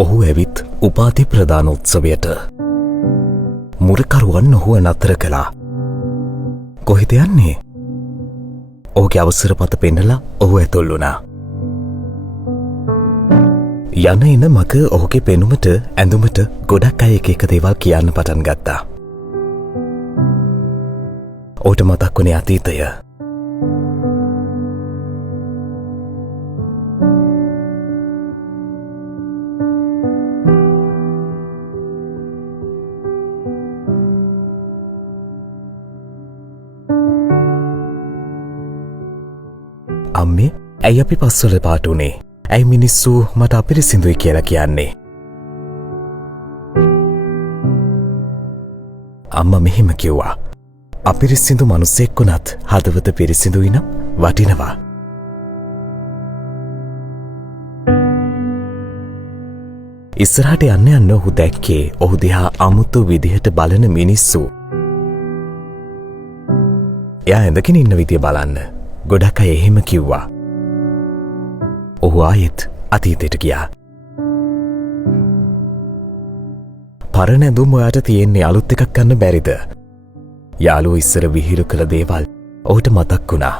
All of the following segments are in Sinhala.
ඔහු ඇවිත් උපාධි ප්‍රදානෝත්සවයට මුරකරුවන් ඔහුව නතර කළා. කොහෙද යන්නේ? ඔහුගේ අවසර පත පෙන්නලා ඔහු ඇතුල් වුණා. යන එන මග ඔහුගේ පෙනුමට ඇඳුමට ගොඩක් අය එක දේවල් කියන්න පටන් ගත්තා. ඔහුට මතක් වුණේ අතීතය. අම්මේ, ඇයි අපි පස්වල පාට උනේ? ඇයි මිනිස්සු මට අපිරිසිදුයි කියලා කියන්නේ? අම්මා මෙහෙම කිව්වා. අපිරිසිදු මිනිස්සෙක් වුණත් හදවත පිරිසිදුයි නම් වටිනවා. ඉස්සරහට යන්න යන්න ඔහු දැක්කේ ඔහු දිහා අමුතු විදිහට බලන මිනිස්සු. එයා ඇඳගෙන ඉන්න විදිය බලන්න ගොඩක් අය එහෙම කිව්වා. ඔහු ආයෙත් අතීතයට ගියා. පරණ ඇඳුම් ඔයාට තියෙන්නේ අලුත් එකක් ගන්න බැරිද? යාළුවෝ ඉස්සර විහිළු කළ දේවල් ඔහුට මතක් වුණා.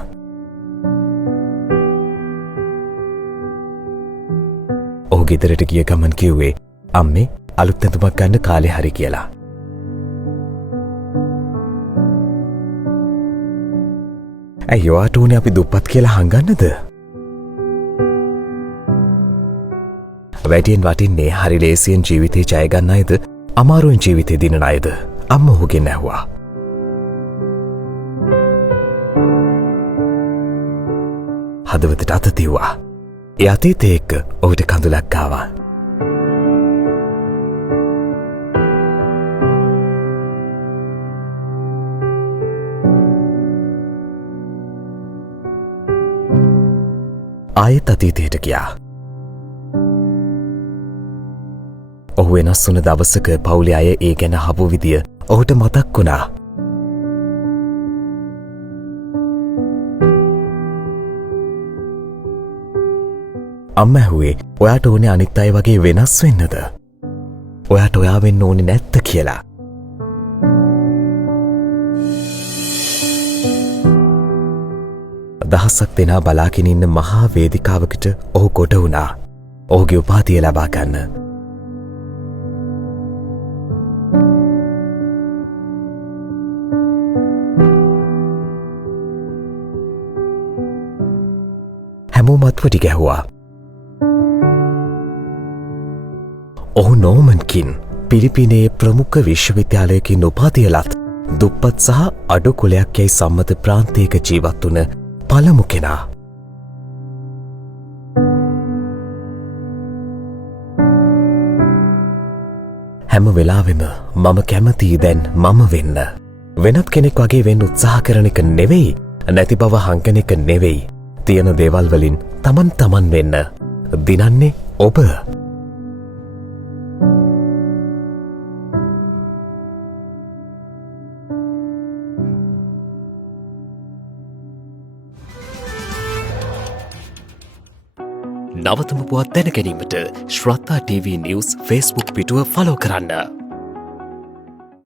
ඔහු ගෙදරට ගිය ගමන් කිව්වේ අම්මේ අලුත් ඇඳුමක් ගන්න කාලේ හරි කියලා. ඇයි ඔයාට උනේ අපි දුප්පත් කියලා හංගන්නද? වැඩියෙන් වටින්නේ හරි ලේසියෙන් ජීවිතේ ජය ගන්න අයද අමාරුවෙන් ජීවිතේ දිනන අයද? අම්ම ඔහුගෙන් ඇහුවා. හදවතට අත තියුවා. ඒ අතීතයේ එක්ක ඔහුට කඳුලක් ආවා. ආයෙත් අතීතයට ගියා. ඔහු වෙනස් වුණ දවසක පවුලේ අය ඒ ගැන අහපු විදිය ඔහුට මතක් වුණා. අම්ම ඇහුවේ ඔයාට ඕනේ අනිත් අය වගේ වෙනස් වෙන්නද? ඔයාට ඔයා වෙන්න ඕනේ නැත්ද කියලා. දහසක් දෙනා බලාගෙන ඉන්න මහා වේදිකාවකට ඔහු කොට වුණා. ඔහුගේ උපාධිය ලබා ගන්න. හැමෝම අත්වටි ගැහුවා. ඔහු නෝමන්කින් පිලිපිනේ ප්‍රමුඛ විශ්වවිද්‍යාලයකින් උපාධිය ලත් දුප්පත් සහ අඩු කුලයක් යයි සම්මත ප්‍රාන්තයක ජීවත් වුණ පළමු කෙනා. හැම වෙලාවෙම මම කැමතියි දැන් මම වෙන්න. වෙනත් කෙනෙක් වගේ වෙන්න උත්සාහ කරන එක නෙවෙයි, නැති බව හංගන එක නෙවෙයි. තියෙන දේවල් වලින් තමන් වෙන්න. දිනන්නේ ඔබ. නවතම පුවත් දැන ගැනීමට ශ්‍රද්ධා TV News Facebook පිටුව ෆලෝ කරන්න.